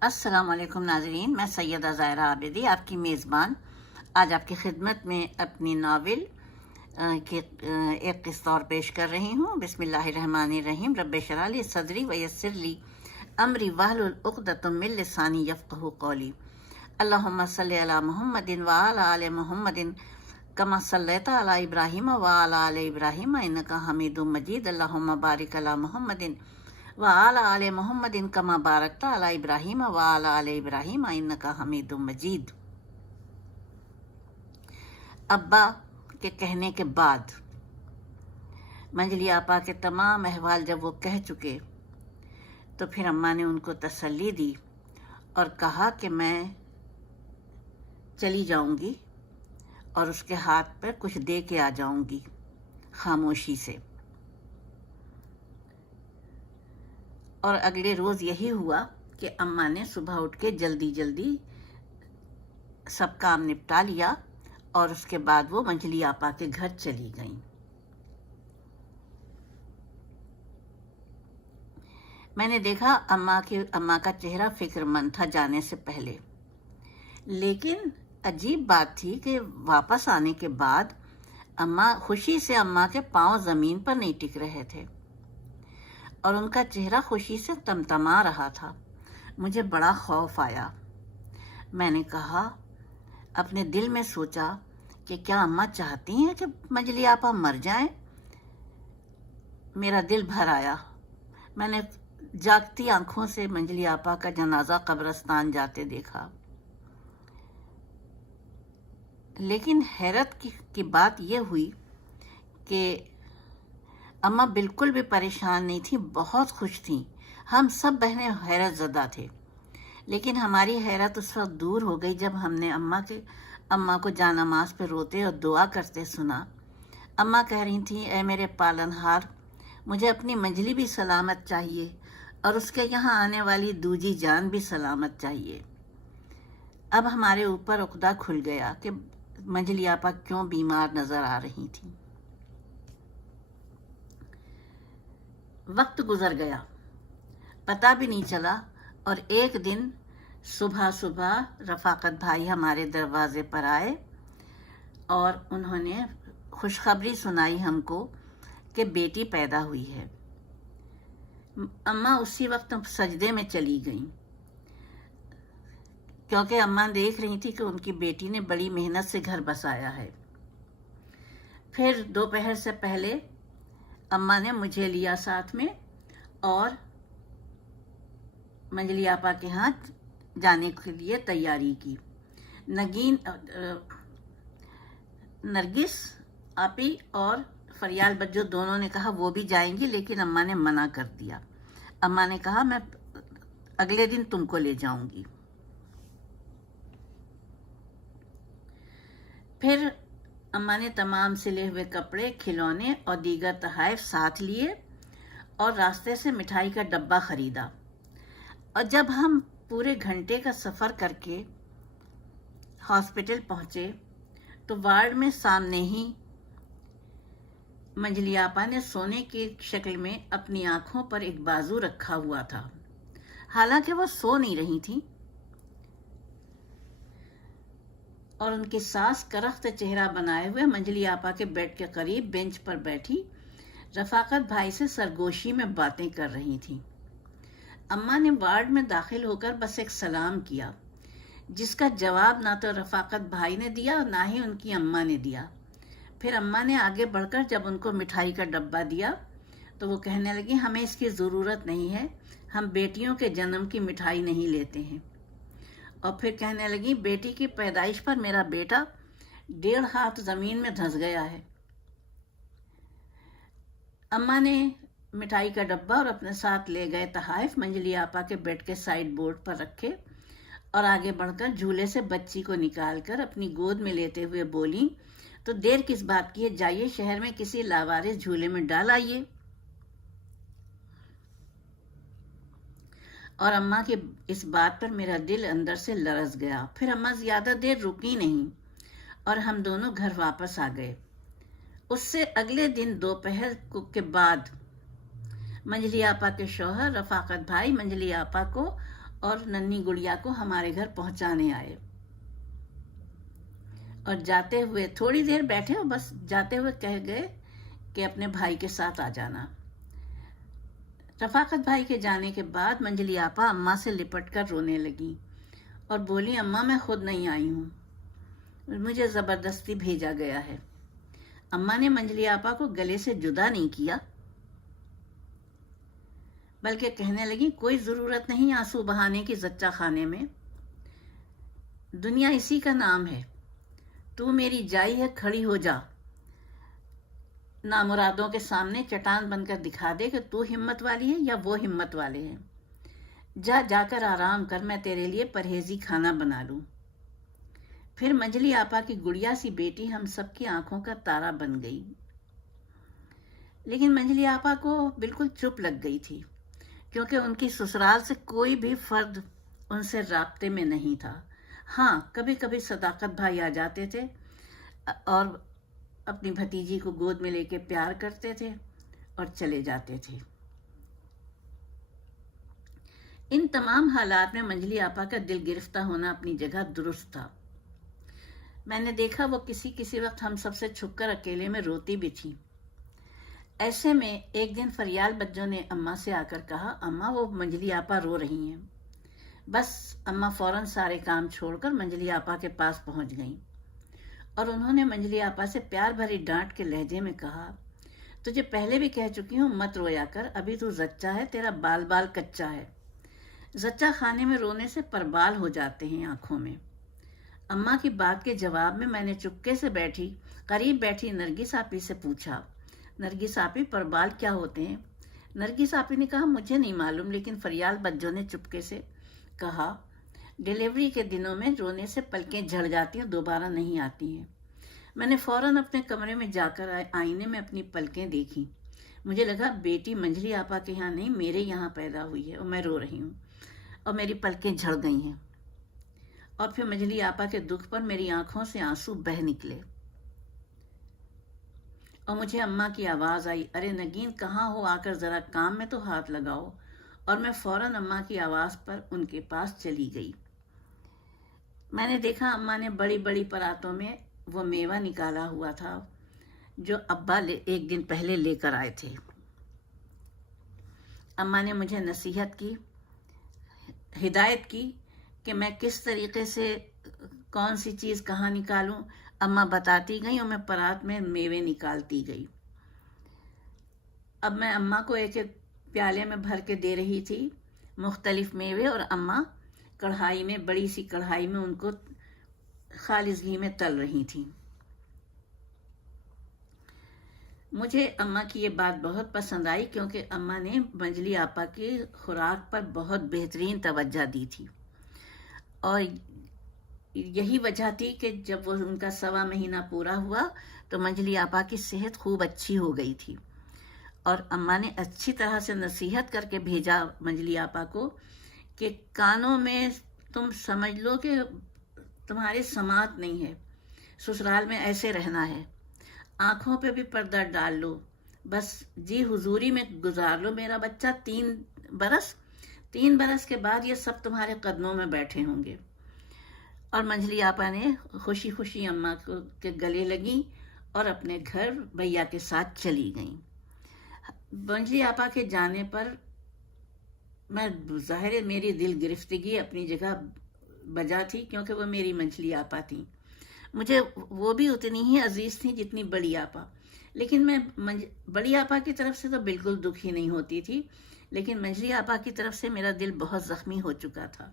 السلام علیکم ناظرین، میں سیدہ زائرہ عابدی آپ کی میزبان۔ آج آپ کی خدمت میں اپنی ناول کی ایک قسط اور پیش کر رہی ہوں۔ بسم اللہ الرحمن الرحیم، رب شرالی صدری ویسر لی امری وحل العقدۃ من لسانی یفقہ قولی۔ اللہم صلی علی محمد وعلی آل محمد کما صلیت علی ابراہیم وعلی آل ابراہیم، انکا حمید مجید۔ اللہم بارک علی محمد وعلی آل محمد کما بارکت علی ابراہیم وعلی آل ابراہیم انکا حمید مجید ابا کے کہنے کے بعد منجلی آپا کے تمام احوال جب وہ کہہ چکے، تو پھر اماں نے ان کو تسلی دی اور کہا کہ میں چلی جاؤں گی اور اس کے ہاتھ پر کچھ دے کے آ جاؤں گی خاموشی سے۔ اور اگلے روز یہی ہوا کہ اماں نے صبح اٹھ کے جلدی جلدی سب کام نپٹا لیا اور اس کے بعد وہ منجلی آپا کے گھر چلی گئیں۔ میں نے دیکھا اماں کی اماں کا چہرہ فکر مند تھا جانے سے پہلے۔ لیکن عجیب بات تھی کہ واپس آنے کے بعد اماں خوشی سے اماں کے پاؤں زمین پر نہیں ٹک رہے تھے۔ اور ان کا چہرہ خوشی سے تمتما رہا تھا۔ مجھے بڑا خوف آیا۔ میں نے کہا، اپنے دل میں سوچا کہ کیا اماں چاہتی ہیں کہ مجلی آپا مر جائیں؟ میرا دل بھر آیا۔ میں نے جاگتی آنکھوں سے منجلی آپا کا جنازہ قبرستان جاتے دیکھا۔ لیکن حیرت کی کی بات یہ ہوئی کہ اماں بالکل بھی پریشان نہیں تھی، بہت خوش تھیں۔ ہم سب بہنیں حیرت زدہ تھے۔ لیکن ہماری حیرت اس وقت دور ہو گئی جب ہم نے اماں کے اماں کو جان نماز پہ روتے اور دعا کرتے سنا۔ اماں کہہ رہی تھیں، اے میرے پالن ہار مجھے اپنی منجلی بھی سلامت چاہیے اور اس کے یہاں آنے والی دوجی جان بھی سلامت چاہیے۔ اب ہمارے اوپر عقدہ کھل گیا کہ منجلی آپا کیوں بیمار نظر آ رہی تھی وقت گزر گیا۔ پتہ بھی نہیں چلا اور ایک دن صبح صبح رفاقت بھائی ہمارے دروازے پر آئے اور انہوں نے خوشخبری سنائی ہم کو کہ بیٹی پیدا ہوئی ہے۔ اماں اسی وقت سجدے میں چلی گئیں۔ کیونکہ اماں دیکھ رہی تھی کہ ان کی بیٹی نے بڑی محنت سے گھر بسایا ہے۔ پھر دوپہر سے پہلے اماں نے مجھے لیا ساتھ میں اور منجلی آپا کے ہاتھ جانے کے لیے تیاری کی۔ نگین، نرگس، آپی اور فریال بجو دونوں نے کہا وہ بھی جائیں گی، لیکن اماں نے منع کر دیا۔ اماں نے کہا، میں اگلے دن تم کو لے جاؤں گی۔ پھر اماں نے تمام سلے ہوئے کپڑے کھلونے اور دیگر تحائف ساتھ لیے اور راستے سے مٹھائی کا ڈبہ خریدا۔ اور جب ہم پورے گھنٹے کا سفر کر کے ہاسپٹل پہنچے تو وارڈ میں سامنے ہی منجلی آپا نے سونے کی شکل میں اپنی آنکھوں پر ایک بازو رکھا ہوا تھا۔ حالانکہ وہ سو نہیں رہی تھی اور ان کی ساس کرخت چہرہ بنائے ہوئے منجلی آپا کے بیڈ کے قریب بینچ پر بیٹھی رفاقت بھائی سے سرگوشی میں باتیں کر رہی تھی اماں نے وارڈ میں داخل ہو کر بس ایک سلام کیا، جس کا جواب نہ تو رفاقت بھائی نے دیا اور نہ ہی ان کی اماں نے دیا۔ پھر اماں نے آگے بڑھ کر جب ان کو مٹھائی کا ڈبہ دیا تو وہ کہنے لگی، ہمیں اس کی ضرورت نہیں ہے، ہم بیٹیوں کے جنم کی مٹھائی نہیں لیتے ہیں۔ اور پھر کہنے لگی، بیٹی کی پیدائش پر میرا بیٹا ڈیڑھ ہاتھ زمین میں دھنس گیا ہے۔ اماں نے مٹھائی کا ڈبہ اور اپنے ساتھ لے گئے تحائف، منجلی آپا کے بیڈ کے سائڈ بورڈ پر رکھے اور آگے بڑھ کر جھولے سے بچی کو نکال کر اپنی گود میں لیتے ہوئے بولی تو دیر کس بات کی ہے؟ جائیے شہر میں کسی لاوارس جھولے میں ڈال آئیے۔ اور اماں کے اس بات پر میرا دل اندر سے لرز گیا۔ پھر اماں زیادہ دیر رکی نہیں اور ہم دونوں گھر واپس آ گئے۔ اس سے اگلے دن دوپہر کے بعد منجلی آپا کے شوہر، رفاقت بھائی منجلی آپا کو اور ننی گڑیا کو ہمارے گھر پہنچانے آئے۔ اور جاتے ہوئے تھوڑی دیر بیٹھے اور بس جاتے ہوئے کہہ گئے کہ اپنے بھائی کے ساتھ آ جانا۔ رفاقت بھائی کے جانے کے بعد منجلی آپا اماں سے لپٹ کر رونے لگی اور بولی، اماں، میں خود نہیں آئی ہوں۔ مجھے زبردستی بھیجا گیا ہے۔ اماں نے منجلی آپا کو گلے سے جدا نہیں کیا، بلکہ کہنے لگی کوئی ضرورت نہیں آنسو بہانے کی زچہ خانے میں۔ دنیا اسی کا نام ہے۔ تو میری جائی ہے، کھڑی ہو جا۔ نامرادوں کے سامنے چٹان بن کر دکھا دے کہ تو ہمت والی ہے یا وہ ہمت والے ہیں۔ جا جا کر آرام کر، میں تیرے لیے پرہیزی کھانا بنا لوں۔ پھر منجلی آپا کی گڑیا سی بیٹی ہم سب کی آنکھوں کا تارا بن گئی۔ لیکن منجلی آپا کو بالکل چپ لگ گئی تھی، کیونکہ ان کی سسرال سے کوئی بھی فرد ان سے رابطے میں نہیں تھا۔ ہاں کبھی کبھی صداقت بھائی آ جاتے تھے اور اپنی بھتیجی کو گود میں لے کے پیار کرتے تھے اور چلے جاتے تھے۔ ان تمام حالات میں منجلی آپا کا دل گرفتہ ہونا اپنی جگہ درست تھا۔ میں نے دیکھا وہ کسی کسی وقت ہم سب سے چھپ کر اکیلے میں روتی بھی تھی۔ ایسے میں ایک دن فریال بچوں نے اماں سے آ کر کہا، اماں، وہ منجلی آپا رو رہی ہیں۔ بس اماں فوراً سارے کام چھوڑ کر منجلی آپا کے پاس پہنچ گئیں۔ اور انہوں نے منجلی آپا سے پیار بھری ڈانٹ کے لہجے میں کہا، تجھے پہلے بھی کہہ چکی ہوں، مت رویا کر، ابھی تو زچا ہے، تیرا بال بال کچا ہے. زچا کھانے میں رونے سے پربال ہو جاتے ہیں آنکھوں میں۔ اماں کی بات کے جواب میں میں نے چپکے سے بیٹھی، قریب بیٹھی نرگس آپی سے پوچھا، نرگس آپی، پربال کیا ہوتے ہیں؟ نرگس آپی نے کہا، مجھے نہیں معلوم، لیکن فریال بجوں نے چپکے سے کہا ڈیلیوری کے دنوں میں رونے سے پلکیں جھڑ جاتی ہیں، دوبارہ نہیں آتی ہیں۔ میں نے فوراً اپنے کمرے میں جا کر آئینے میں اپنی پلکیں دیکھی۔ مجھے لگا، بیٹی منجلی آپا کے یہاں نہیں، میرے یہاں پیدا ہوئی ہے اور میں رو رہی ہوں اور میری پلکیں جھڑ گئی ہیں۔ اور پھر منجلی آپا کے دکھ پر میری آنکھوں سے آنسو بہ نکلے۔ اور مجھے اماں کی آواز آئی، ارے نگین، کہاں ہو؟ آ کر ذرا کام میں تو ہاتھ لگاؤ۔ اور میں فوراً اماں کی آواز پر ان کے پاس چلی گئی۔ میں نے دیکھا اماں نے بڑی بڑی پراتوں میں وہ میوہ نکالا ہوا تھا جو ابا ایک دن پہلے لے کر آئے تھے۔ اماں نے مجھے نصیحت کی، ہدایت کی کہ میں کس طریقے سے کون سی چیز کہاں نکالوں۔ اماں بتاتی گئی اور میں پرات میں میوے نکالتی گئی۔ اب میں اماں کو ایک ایک پیالے میں بھر کے دے رہی تھی، مختلف میوے، اور اماں کڑھائی میں، بڑی سی کڑھائی میں ان کو خالص گھی میں تل رہی تھی۔ مجھے اماں کی یہ بات بہت پسند آئی کیونکہ اماں نے منجلی آپا کی خوراک پر بہت بہترین توجہ دی تھی۔ اور یہی وجہ تھی کہ جب وہ ان کا سوا مہینہ پورا ہوا تو منجلی آپا کی صحت خوب اچھی ہو گئی تھی۔ اور اماں نے اچھی طرح سے نصیحت کر کے بھیجا منجلی آپا کو کہ کانوں میں تم سمجھ لو کہ تمہارے سماعت نہیں ہے، سسرال میں ایسے رہنا ہے۔ آنکھوں پہ بھی پردہ ڈال لو۔ بس جی حضوری میں گزار لو، میرا بچہ تین برس تین برس کے بعد یہ سب تمہارے قدموں میں بیٹھے ہوں گے۔ اور منجلی آپا نے خوشی خوشی اماں کو کے گلے لگی اور اپنے گھر بھیا کے ساتھ چلی گئیں۔ منجلی آپا کے جانے پر میں ظاہر میری دل گرفتگی اپنی جگہ بجا تھی کیونکہ وہ میری منچلی آپا تھیں۔ مجھے وہ بھی اتنی ہی عزیز تھیں جتنی بڑی آپا۔ لیکن میں بڑی آپا کی طرف سے تو بالکل دکھی نہیں ہوتی تھی، لیکن منجلی آپا کی طرف سے میرا دل بہت زخمی ہو چکا تھا۔